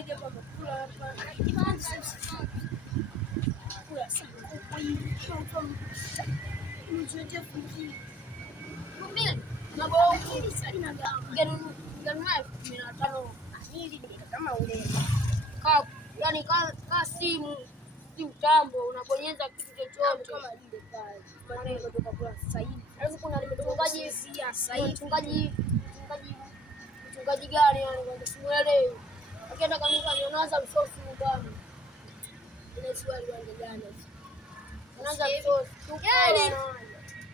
wenyeji hapa wamekula hapa. Kula sana. Kwa hiyo mzee fundi. Mimi na boki sana gani 15 hili kama ule. Yaani ka simu mtambo unabonyeza kitu chochote kama ile pale. Maana kutoka kwa sasa hivi. Alafu kuna mchungaji sasa hivi. Mchungaji gani yani kwa simuelewi. Akienda kanisa anaanza msosi nyumbani. Ile swali wange gani? Anaanza msosi. Yaani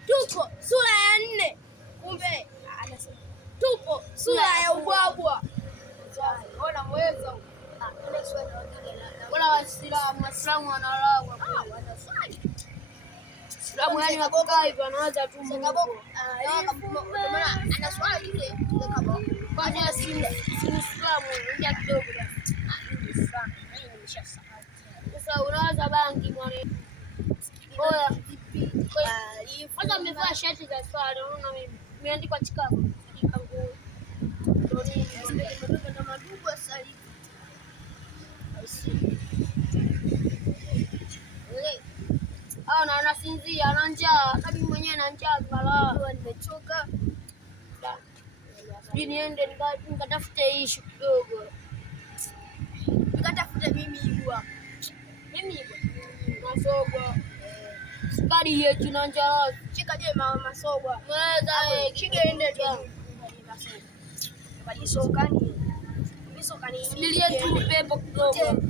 tuko sura ya 4. Kumbe anasema tupo sura ya ubwabwa. Ona mweza. Ile swali wange wala Waislamu wanalawa wanaswali. Islamu yani wakokaa hivyo anaanza tu Mungu. Maana anaswali ile kama kwa jina si Islamu ndio kidogo basi. Nimeshasahau. Sasa unaanza bangi mwana. Oya vipi? Kwanza umevaa shati za swali unaona mimi. Imeandikwa Chicago. Chicago. Ndio nini? Nimetoka na madugu asali. Na anasinzia, ana njaa, hata mimi mwenyewe na njaa balaa. Nimechoka. Sijui niende nikatafute issue kidogo. Nikatafute mimi hivyo. Mimi hivyo. Masogwa. Sukari yetu na njaa. Chika je mama masogwa. Mweza kigeende tu. Bali sokani. Misokani. Bilie tu pepo kidogo.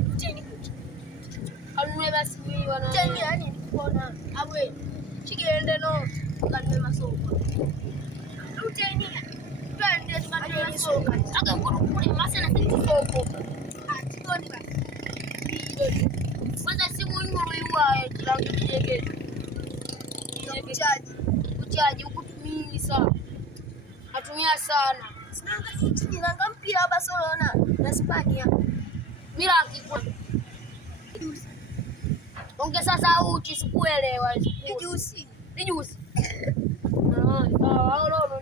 Kanunue basi mimi wana. Tena yani nikuona. Awe. Kigeende no. Kanunue masogwa. Ruteni. Twende tukanunue masogwa. Aga kule masa na soko. Tuone basi. Kwanza simu hii mwiwa kilango kijege. Kuchaji huku mingi sana. Natumia sana. Sinanga mpira Barcelona na Hispania. Milaki kwa. Ongeza sauti sikuelewa. Ni juice. Ni juice. Wao leo